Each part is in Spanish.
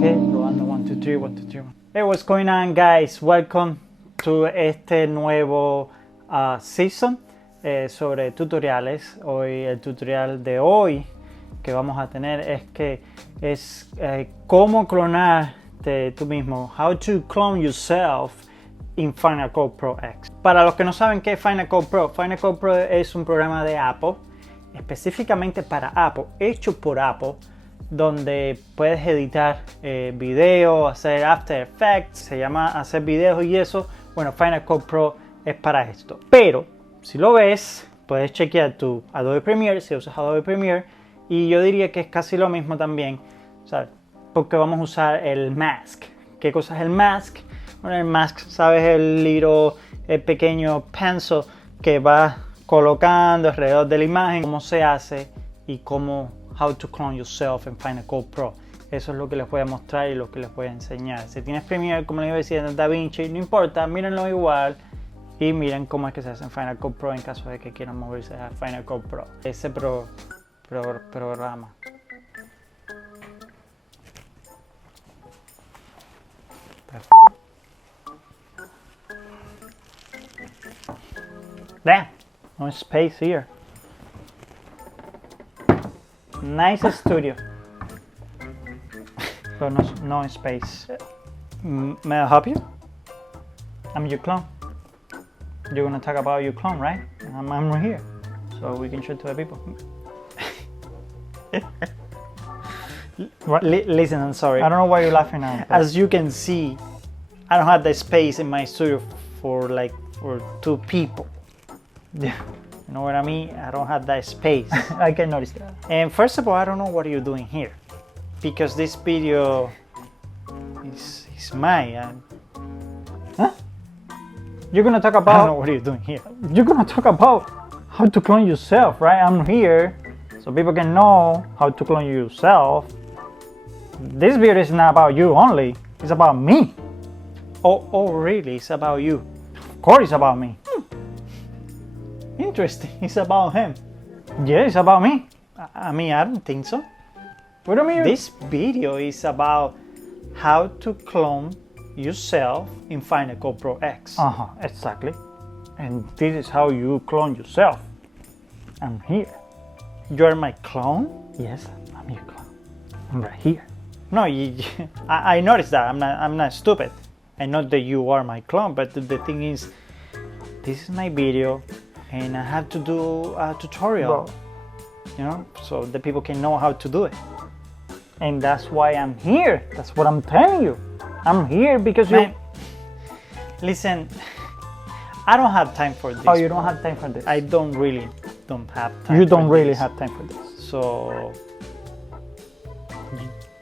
Okay, probando 1, 2, 3, 1, 2, 3. Hey, what's going on, guys? Welcome to este nuevo season sobre tutoriales. Hoy, el tutorial de hoy que vamos a tener es cómo clonarte tú mismo. How to clone yourself in Final Cut Pro X. Para los que no saben qué es Final Cut Pro es un programa de Apple, específicamente para Apple, hecho por Apple, donde puedes editar videos, hacer After Effects, se llama hacer videos y eso. Bueno, Final Cut Pro es para esto. Pero si lo ves, puedes chequear tu Adobe Premiere, si usas Adobe Premiere, y yo diría que es casi lo mismo también, ¿sabes? Porque vamos a usar el mask. ¿Qué cosa es el mask? Bueno, el mask, ¿sabes? El pequeño pencil que va colocando alrededor de la imagen, cómo se hace y cómo how to clone yourself en Final Cut Pro. Eso es lo que les voy a mostrar y lo que les voy a enseñar. Si tienes Premiere, como les iba diciendo, DaVinci, no importa, mírenlo igual y miren cómo es que se hace en Final Cut Pro en caso de que quieran moverse a Final Cut Pro. Ese programa. Damn, no space here. Nice studio, but no space. May I help you? I'm your clone. You're gonna talk about your clone, right? I'm right here, so we can show it to the people. Listen, I'm sorry. I don't know why you're laughing now. As you can see, I don't have the space in my studio for two people. Yeah. You know what I mean? I don't have that space. I can notice that. And first of all, I don't know what you're doing here, because this video is mine. Huh? You're gonna talk about. I don't know what you're doing here. You're gonna talk about how to clone yourself, right? I'm here so people can know how to clone yourself. This video is not about you only. It's about me. Oh, really? It's about you? Of course, it's about me. Interesting. It's about him. Yeah, it's about me. I mean, I don't think so. What do you mean? This video is about how to clone yourself in Final Cut Pro X. Exactly. And this is how you clone yourself. I'm here. You're my clone? Yes, I'm your clone. I'm right here. No, I noticed that. I'm not stupid. I know that you are my clone, but the thing is, this is my video. And I have to do a tutorial, you know, so the people can know how to do it. And that's why I'm here. That's what I'm telling you. I'm here because you... Listen, I don't have time for this. Oh, you don't have time for this? I don't have time. You don't really have time for this. So,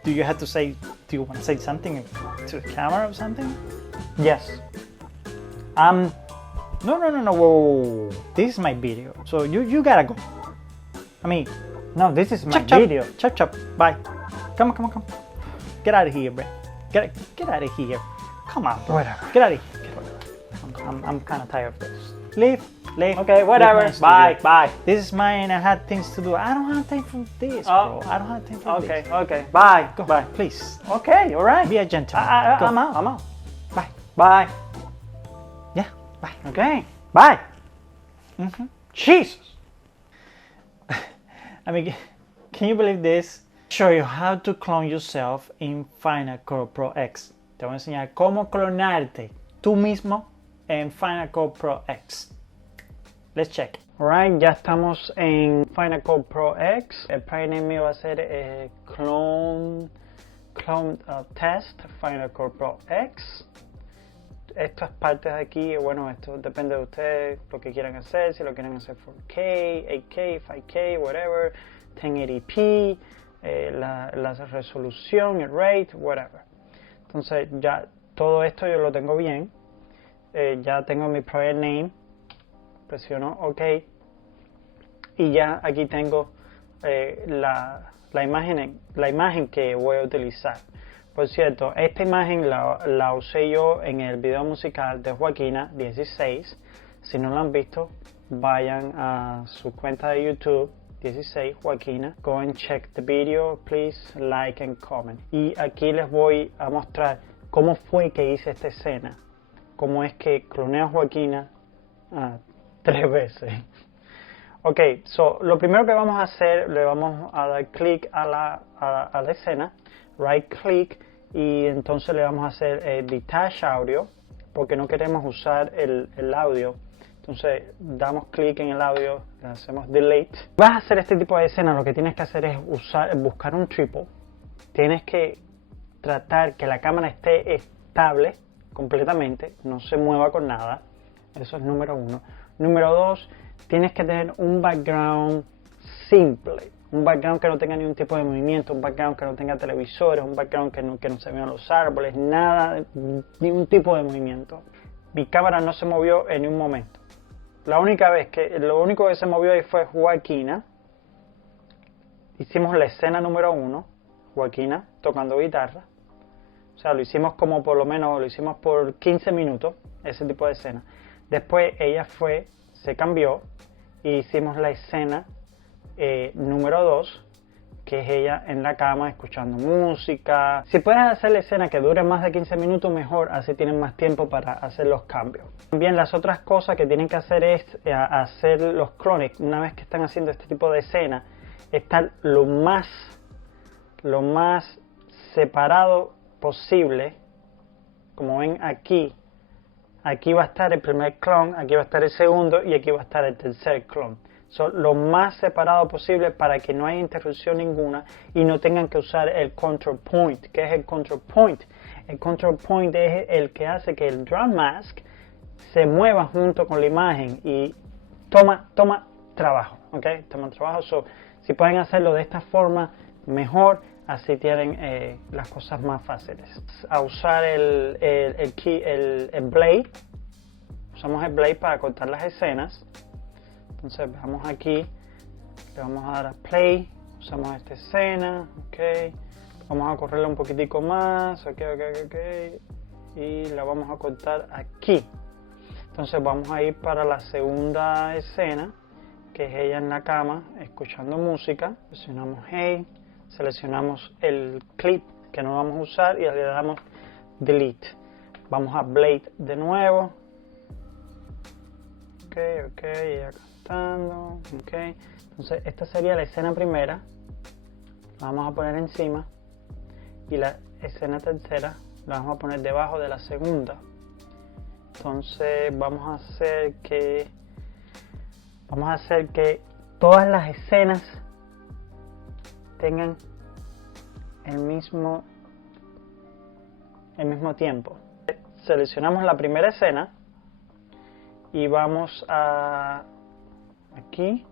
do you want to say something to the camera or something? Yes. No, whoa. This is my video, so you gotta go. I mean, no, this is my video. Chop, bye. Come on. Get out of here, bro. Get out of here. Come on, bro. Whatever. Get out of here. I'm kind of tired of this. Leave. Okay, whatever. Bye. This is mine. I had things to do. I don't have time for this, bro. I don't have time for this. Okay. Bye. Go. Bye, please. Okay, all right. Be a gentleman. I'm out. Bye. Bye. Okay. Bye. Jesus. I mean, can you believe this? Show you how to clone yourself in Final Cut Pro X. Te voy a enseñar cómo clonarte tú mismo en Final Cut Pro X. Let's check. Alright, ya estamos en Final Cut Pro X. El project name mío va a ser clone test Final Cut Pro X. Estas partes de aquí, bueno, esto depende de ustedes, lo que quieran hacer, si lo quieren hacer 4K, 8K, 5K, whatever, 1080p, la resolución, el rate, whatever. Entonces ya todo esto yo lo tengo bien, ya tengo mi project name, presiono OK, y ya aquí tengo la imagen que voy a utilizar. Por cierto, esta imagen la usé yo en el video musical de Joaquina 16. Si no lo han visto, vayan a su cuenta de YouTube 16, Joaquina. Go and check the video, please like and comment. Y aquí les voy a mostrar cómo fue que hice esta escena. Cómo es que cloné a Joaquina 3 veces. Ok, so lo primero que vamos a hacer, le vamos a dar clic a la escena, right click, y entonces le vamos a hacer detach audio, porque no queremos usar el audio. Entonces damos clic en el audio, le hacemos delete. Vas a hacer este tipo de escena, lo que tienes que hacer es buscar un tripod. Tienes que tratar que la cámara esté estable completamente, no se mueva con nada. Eso es número 1. Número 2, tienes que tener un background simple. Un background que no tenga ningún tipo de movimiento, un background que no tenga televisores, un background que no se vean los árboles, nada, ningún tipo de movimiento. Mi cámara no se movió en ningún momento. Lo único que se movió ahí fue Joaquina. Hicimos la escena número 1, Joaquina tocando guitarra. O sea, lo hicimos como por lo menos, lo hicimos por 15 minutos, ese tipo de escena. Después ella se cambió y hicimos la escena número 2, que es ella en la cama escuchando música. Si puedes hacer la escena que dure más de 15 minutos, mejor, así tienen más tiempo para hacer los cambios. También las otras cosas que tienen que hacer es hacer los chronic. Una vez que están haciendo este tipo de escena, estar lo más separado posible. Como ven aquí va a estar el primer clon, aquí va a estar el segundo y aquí va a estar el tercer clon. Son lo más separado posible para que no haya interrupción ninguna y no tengan que usar el control point. ¿Qué es el control point? El control point es el que hace que el drum mask se mueva junto con la imagen y toma trabajo, ¿ok? Toma trabajo. Si pueden hacerlo de esta forma, mejor. Así tienen las cosas más fáciles. A usar el blade. Usamos el blade para cortar las escenas. Entonces vamos aquí, le vamos a dar a play, usamos esta escena, ok, vamos a correrla un poquitico más, ok, y la vamos a cortar aquí. Entonces vamos a ir para la segunda escena, que es ella en la cama, escuchando música. Seleccionamos hey, seleccionamos el clip que no vamos a usar y le damos delete. Vamos a blade de nuevo, ok, ella cantando, ok. Entonces esta sería la escena primera, la vamos a poner encima, y la escena tercera la vamos a poner debajo de la segunda. Entonces vamos a hacer que todas las escenas tengan el mismo tiempo. Seleccionamos la primera escena y vamos a aquí,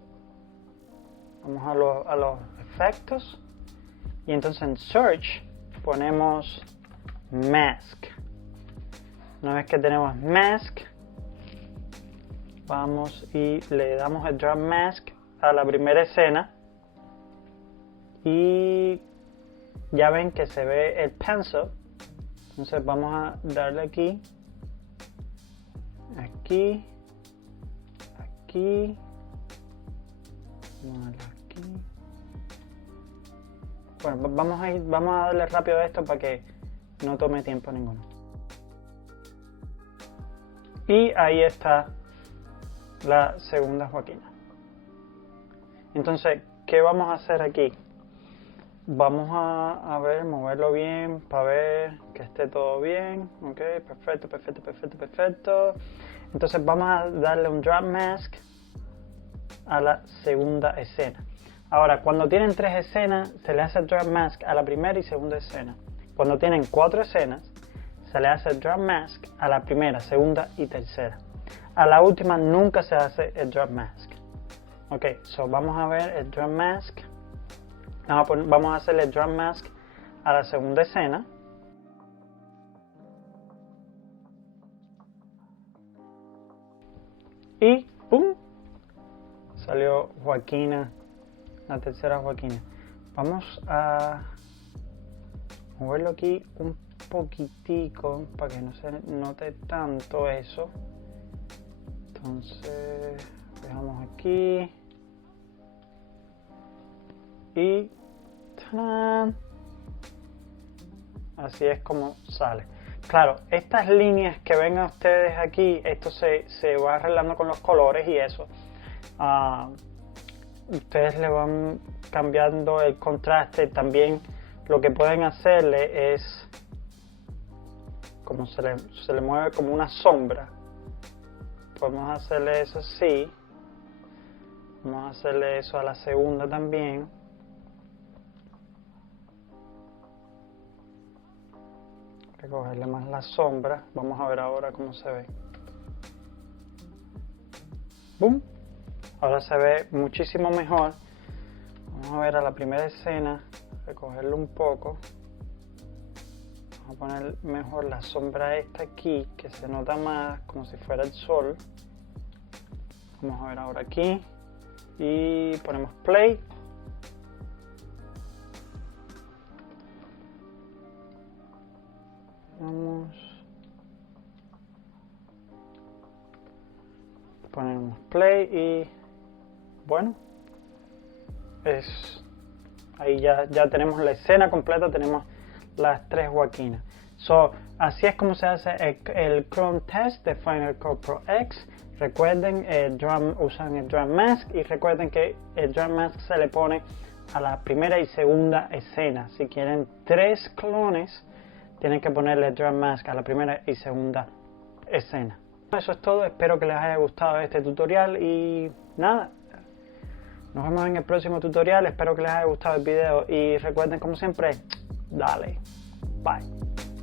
vamos a los efectos, y entonces en search ponemos mask. Una vez que tenemos mask, vamos y le damos el drop mask a la primera escena y ya ven que se ve el pencil. Entonces vamos a darle aquí, aquí, bueno, vamos a darle rápido a esto para que no tome tiempo ninguno. Y ahí está la segunda Joaquina. Entonces, ¿qué vamos a hacer aquí? Vamos a ver, moverlo bien para ver que esté todo bien. Ok, perfecto. Entonces vamos a darle un drop mask a la segunda escena. Ahora, cuando tienen 3 escenas, se le hace el drop mask a la primera y segunda escena. Cuando tienen 4 escenas, se le hace el drop mask a la primera, segunda y tercera. A la última nunca se hace el drop mask. Ok, so vamos a ver el drop mask. Vamos a hacerle el drop mask a la segunda escena. Y ¡pum! Salió Joaquina, la tercera Joaquina. Vamos a moverlo aquí un poquitico para que no se note tanto eso. Entonces dejamos aquí. y ¡tarán! Así es como sale. Claro, estas líneas que ven ustedes aquí, esto se va arreglando con los colores y eso. Ustedes le van cambiando el contraste. También lo que pueden hacerle es, como se le mueve como una sombra, podemos hacerle eso así. Vamos a hacerle eso a la segunda también. Recogerle más la sombra. Vamos a ver ahora cómo se ve. ¡Boom! Ahora se ve muchísimo mejor. Vamos a ver a la primera escena. Recogerlo un poco. Vamos a poner mejor la sombra esta aquí, que se nota más como si fuera el sol. Vamos a ver ahora aquí. Y ponemos play. Vamos. Ponemos play y bueno, ahí ya tenemos la escena completa, tenemos las 3 Joaquinas. Así es como se hace el Chrome Test de Final Cut Pro X. Recuerden, usan el Drum Mask y recuerden que el Drum Mask se le pone a la primera y segunda escena. Si quieren 3 clones, tienen que ponerle el Drum Mask a la primera y segunda escena. Eso es todo, espero que les haya gustado este tutorial y nada, nos vemos en el próximo tutorial. Espero que les haya gustado el video y recuerden, como siempre, dale, bye.